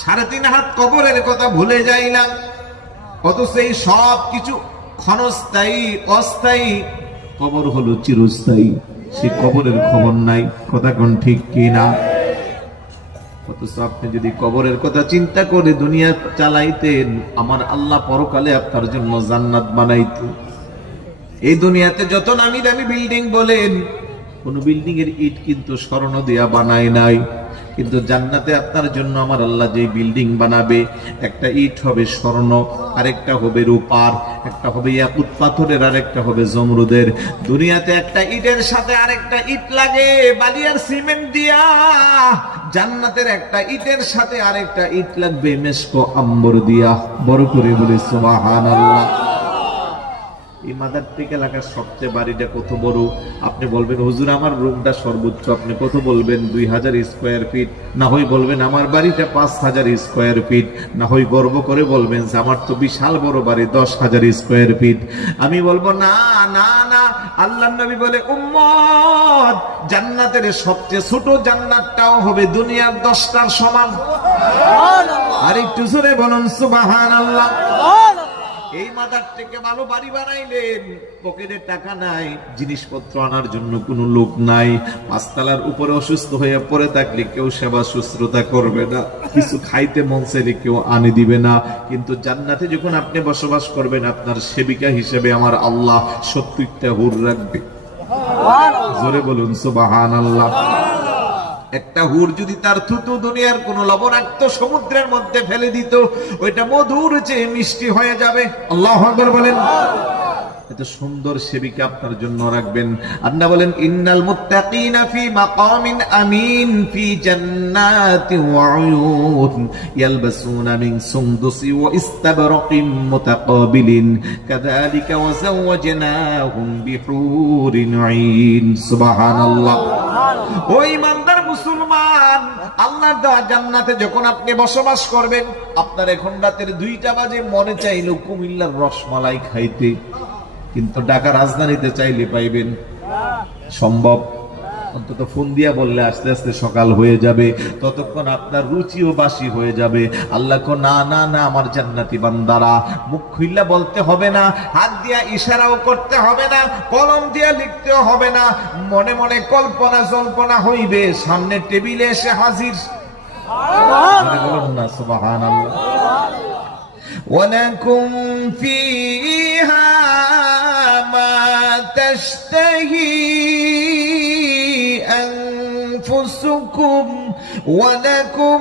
3.5 হাত কবরের কথা ভুলে যাই না, অথচ এই সব কিছু ক্ষণস্থায়ী অস্থায়ী, কবর হলো চিরস্থায়ী। সে কবরের খবর নাই, কথা কোন ঠিক কিনা? অথচ আপনি যদি কবরের কথা চিন্তা করে দুনিয়া চালাইতেন, আমার আল্লাহ পরকালে আপনার জন্য জান্নাত বানাইতো। এই দুনিয়াতে যত নামি দামি বিল্ডিং বলেন, কোন বিল্ডিং এর ইট কিন্তু স্বর্ণ দিয়া বানায় নাই, কিন্তু জান্নাতে আপনার জন্য আমার আল্লাহ যে বিল্ডিং বানাবে, একটা ইট হবে স্বর্ণ, আরেকটা হবে রূপার, একটা হবে ইয়াকুত পাথরের, আরেকটা হবে জমরুদের। দুনিয়াতে একটা ইটের সাথে আরেকটা ইট লাগে বালি আর সিমেন্ট দিয়া, জান্নাতের একটা ইটের সাথে আরেকটা ইট লাগবে মেশক আম্বর দিয়া। বড় করে বলে সুবহানাল্লাহ। এই মাদারটিক এলাকার সবচেয়ে বাড়িটা কত বড়? আপনি বলবেন হুজুর আমার রুমটা সর্বোচ্চ, আপনি কত বলবেন? 2000 স্কয়ার ফিট। না হয় বলবেন আমার বাড়িটা 5000 স্কয়ার ফিট। না হয় গর্ব করে বলবেন যে আমার তো বিশাল বড় বাড়ি, 10,000 স্কয়ার ফিট। আমি বলবো না না না, আল্লাহর নবী বলে উম্মত, জান্নাতের সবচেয়ে ছোট জান্নাতটাও হবে দুনিয়ার 10টার সমান। আর একটু জোরে বলুন সুবহানাল্লাহ। এই মাদার থেকে ভালো বাড়ি বানাইলেন, পকেটে টাকা নাই, জিনিসপত্র আনার জন্য কোনো লোক নাই, 5 তলার উপরে অসুস্থ হয়ে পড়ে থাকলে কেউ সেবা শুশ্রূষা করবে না, কিছু খাইতে মন চাইলে কেউ আনে দিবে না। কিন্তু জান্নাতে যখন আপনি বসবাস করবেন, আপনার সেবিকা হিসেবে আমার আল্লাহ 70টা হুর রাখবে। জোরে বলুন সুবহানাল্লাহ। একটা হুর যদি তার থুতু দুনিয়ার কোন লবণাক্ত সমুদ্রের মধ্যে ফেলে দিত, ওইটা মধুর চেয়ে মিষ্টি হয়ে যাবে। আল্লাহু আকবার বলেন। এত সুন্দর সেবিকা আপনার জন্য রাখবেন। আল্লাহ বলেন ইন্নাল মুত্তাকিনা ফি মাকামিন আমিন ফি জান্নাতি ওয়া উয়ুন ইয়ালবাসুনা মিন সুনদুসি ওয়া ইস্তাবরাকিন মুতাকাবিলিন কাযালিকা ওয়া যাওয়াজনাহুম বিহুরিন আইন। সুবহানাল্লাহ। ওই ইমানদার মুসলমান, আল্লাহর দেওয়া জান্নাতে যখন আপনি বসবাস করবেন, আপনার এখন রাতের 2টা বাজে মনে চাইলো কুমিল্লার রসমালাই খাইতে, কিন্তু ঢাকা রাজধানীতে চাইলে পাইবেন? সম্ভব? অন্তত ফোন দিয়া বললে আস্তে আস্তে সকাল হয়ে যাবে, ততক্ষণ আপনার রুচিও বাসি হয়ে যাবে। আল্লাহ কো না না না, আমার জান্নাতি বান্দারা, মুখ খুইলা বলতে হবে না, হাত দিয়া ইশারাও করতে হবে না, কলম দিয়া লিখতেও হবে না, মনে মনে কল্পনা জল্পনা হইবে, সামনে টেবিলে এসে হাজির। বলুন না সুবহানাল্লাহ। ওয়ালাকুম ফিহা মা তাশতাহি أنفسكم ولكم